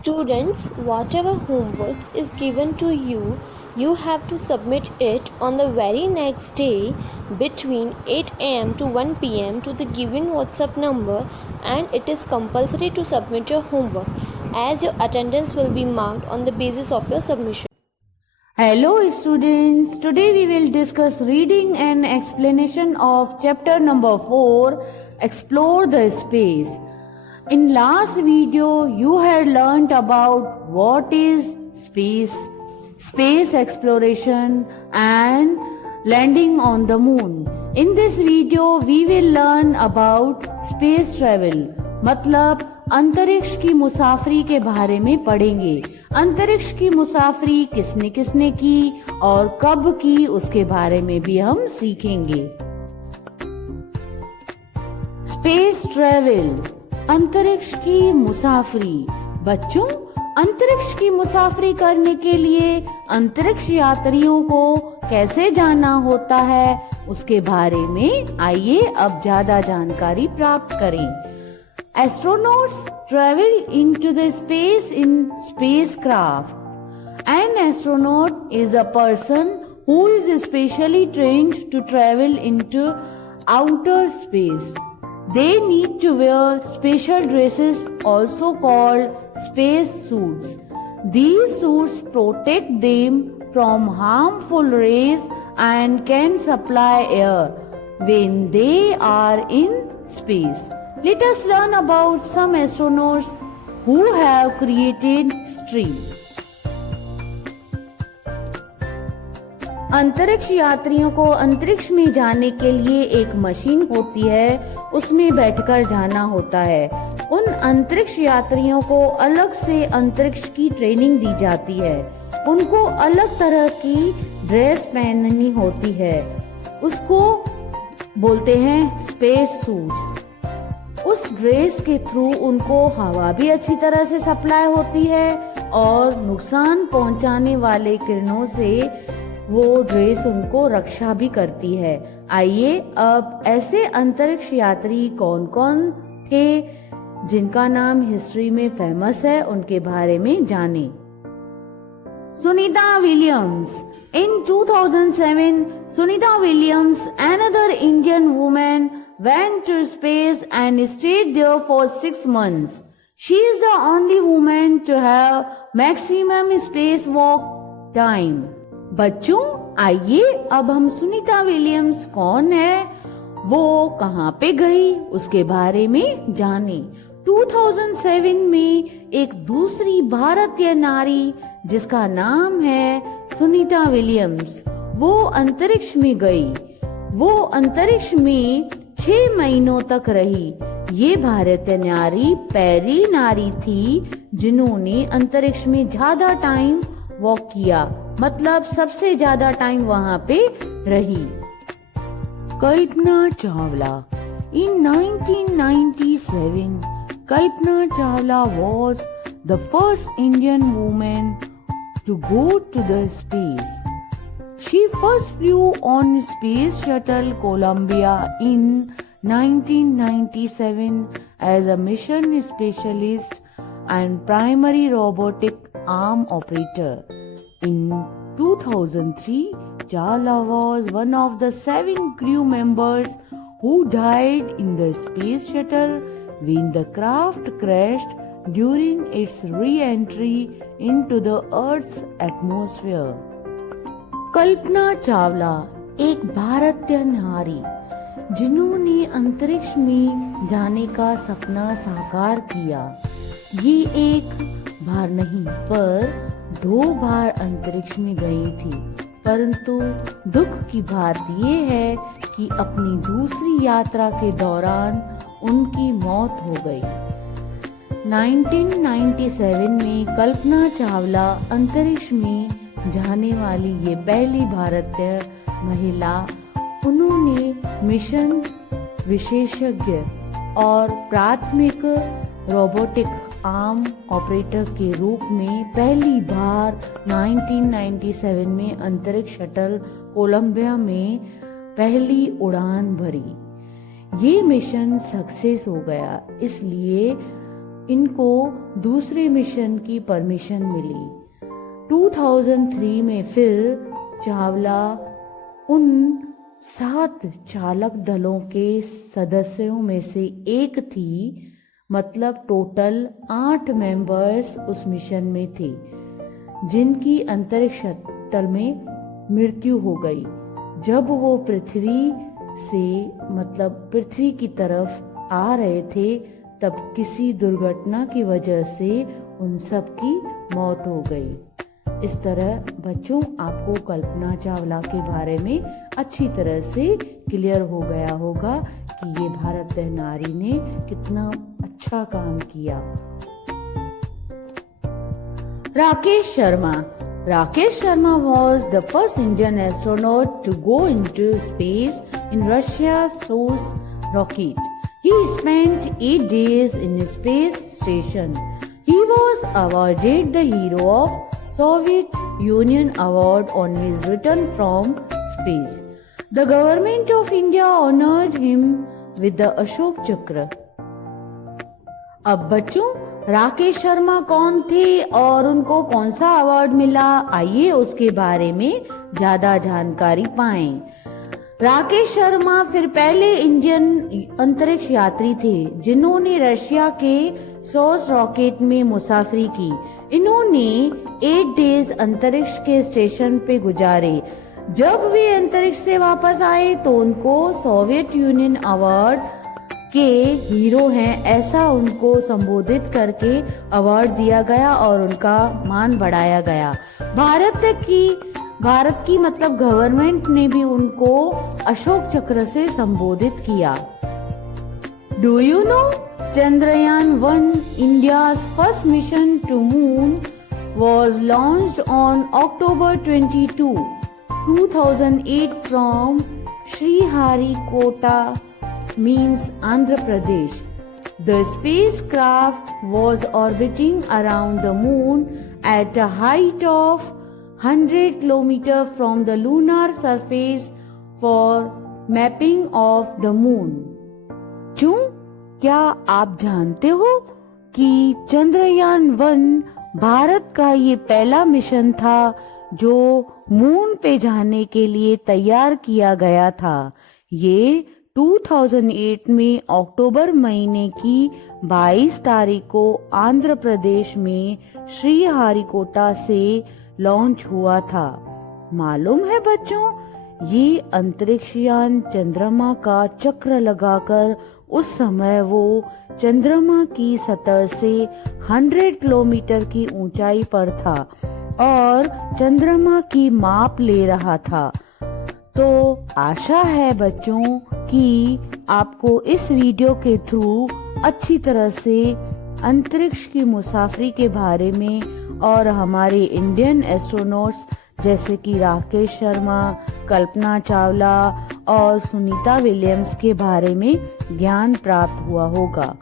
Students, whatever homework is given to you, you have to submit it on the very next day between 8 am to 1 pm to the given WhatsApp number, and it is compulsory to submit your homework as your attendance will be marked on the basis of your submission. Hello students, today we will discuss reading and explanation of chapter number 4, Explore the Space. In last video, you had learnt about what is space, space exploration and landing on the moon. In this video, we will learn about space travel, मतलब अंतरिक्ष की मुसाफरी के बारे में पढ़ेंगे। अंतरिक्ष की मुसाफरी किसने किसने की और कब की, उसके बारे में भी हम सीखेंगे। स्पेस ट्रेवल, अंतरिक्ष की मुसाफरी। बच्चों, अंतरिक्ष की मुसाफरी करने के लिए अंतरिक्ष यात्रियों को कैसे जाना होता है, उसके बारे में आइए अब ज्यादा जानकारी प्राप्त करें। Astronauts travel into the space in spacecraft. An astronaut is a person who is specially trained to travel into outer space. They need to wear special dresses, also called space suits. These suits protect them from harmful rays and can supply air when they are in space. Let us learn about some astronauts who have created history. अंतरिक्ष यात्रियों को अंतरिक्ष में जाने के लिए एक machine होती है, उसमें बैठकर जाना होता है। उन अंतरिक्ष यात्रियों को अलग से अंतरिक्ष की ट्रेनिंग दी जाती है। उनको अलग तरह की ड्रेस पहननी होती है, उसको बोलते हैं स्पेस सूट्स। उस ड्रेस के थ्रू उनको हवा भी अच्छी तरह से सप्लाई होती है और नुकसान पहुंचाने वाले किरणों से वो ड्रेस उनको रक्षा भी करती है। आइए अब ऐसे अंतरिक्ष यात्री कौन कौन थे जिनका नाम हिस्ट्री में फेमस है, उनके बारे में जानें। Sunita Williams. In 2007, Sunita Williams, another Indian woman, went to space and stayed there for 6 months. She is the only woman to have maximum spacewalk time. बच्चों, आइए अब हम सुनीता विलियम्स कौन है, वो कहाँ पे गई, उसके बारे में जानें। 2007 में एक दूसरी भारतीय नारी जिसका नाम है सुनीता विलियम्स, वो अंतरिक्ष में गई। वो अंतरिक्ष में 6 महीनों तक रही। ये भारतीय नारी पहली नारी थी जिन्होंने अंतरिक्ष में ज्यादा टाइम वॉक किया, मतलब सबसे ज्यादा टाइम वहाँ पे रही। Kalpana Chawla. In 1997, Kalpana Chawla was the first Indian woman to go to the space. She first flew on Space Shuttle Columbia in 1997 as a mission specialist and primary robotic arm operator. In 2003, Chawla was one of the 7 crew members who died in the space shuttle when the craft crashed during its re-entry into the Earth's atmosphere. Kalpana Chawla एक भारतीय नारी जिन्होंने अंतरिक्ष में जाने का सपना साकार किया। ये एक बार नहीं पर 2 बार अंतरिक्ष में गई थी, परंतु दुख की बात ये है कि अपनी दूसरी यात्रा के दौरान उनकी मौत हो गई। 1997 में कल्पना चावला अंतरिक्ष में जाने वाली ये पहली भारतीय महिला। उन्होंने मिशन विशेषज्ञ और प्राथमिक रोबोटिक आर्म ऑपरेटर के रूप में पहली बार 1997 में अंतरिक्ष शटल कोलंबिया में पहली उड़ान भरी। ये मिशन सक्सेस हो गया, इसलिए इनको दूसरे मिशन की परमिशन मिली। 2003 में फिर चावला उन 7 चालक दलों के सदस्यों में से एक थी, मतलब टोटल 8 मेंबर्स उस मिशन में थे, जिनकी अंतरिक्ष शटल में मृत्यु हो गई जब वो पृथ्वी से मतलब पृथ्वी की तरफ आ रहे थे। तब किसी दुर्घटना की वजह से उन सब की मौत हो गई। इस तरह बच्चों, आपको कल्पना चावला के बारे में अच्छी तरह से क्लियर हो गया होगा कि ये भारत नारी ने कितना अच्छा काम किया। Rakesh Sharma was the first Indian astronaut to go into space in Russia's Soyuz rocket. He spent 8 days in a space station. He was awarded the Hero of Soviet Union award on his return from space. The government of India honored him with the Ashok Chakra. अब बच्चों, राकेश शर्मा कौन थे और उनको कौन सा award मिला, आइए उसके बारे में ज्यादा जानकारी पाएं। राकेश शर्मा फिर पहले इंडियन अंतरिक्ष यात्री थे जिन्होंने रशिया के सोयुज रॉकेट में मुसाफरी की। इन्होंने 8 डेज अंतरिक्ष के स्टेशन पे गुजारे। जब वे अंतरिक्ष से वापस आए तो उनको सोवियत यूनियन अवार्ड के हीरो हैं ऐसा उनको संबोधित करके अवार्ड दिया गया और उनका मान बढ़ाया गया। भारत की मतलब गवर्नमेंट ने भी उनको अशोक चक्र से संबोधित किया। Do you know Chandrayaan 1, India's first mission to moon, was launched on October 22, 2008 from Sriharikota, means Andhra Pradesh. The spacecraft was orbiting around the moon at a height of 100 km from the lunar surface for mapping of the moon. क्यों? क्या आप जानते हो कि चंद्रयान 1 भारत का ये पहला mission था जो मून पे जाने के लिए तैयार किया गया था। ये 2008 में अक्टूबर महीने की 22 तारीख को आंध्र प्रदेश में श्रीहरिकोटा से लॉन्च हुआ था। मालूम है बच्चों, ये अंतरिक्ष यान चंद्रमा का चक्र लगाकर उस समय वो चंद्रमा की सतह से 100 किलोमीटर की ऊंचाई पर था और चंद्रमा की माप ले रहा था। तो आशा है बच्चों कि आपको इस वीडियो के थ्रू अच्छी तरह से अंतरिक्ष की मुसाफरी के बारे में और हमारे इंडियन एस्ट्रोनॉट्स जैसे कि राकेश शर्मा, कल्पना चावला और सुनीता विलियम्स के बारे में ज्ञान प्राप्त हुआ होगा।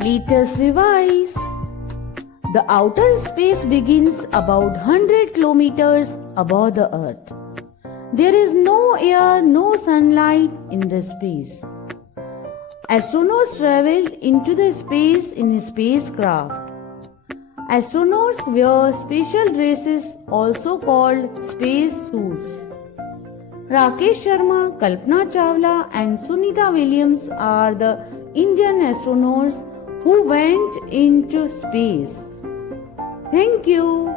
Let us revise. The outer space begins about 100 kilometers above the earth. There is no air, no sunlight in the space. Astronauts travel into the space in a spacecraft. Astronauts wear special dresses also called space suits. Rakesh Sharma, Kalpana Chawla and Sunita Williams are the Indian astronauts who went into space. Thank you.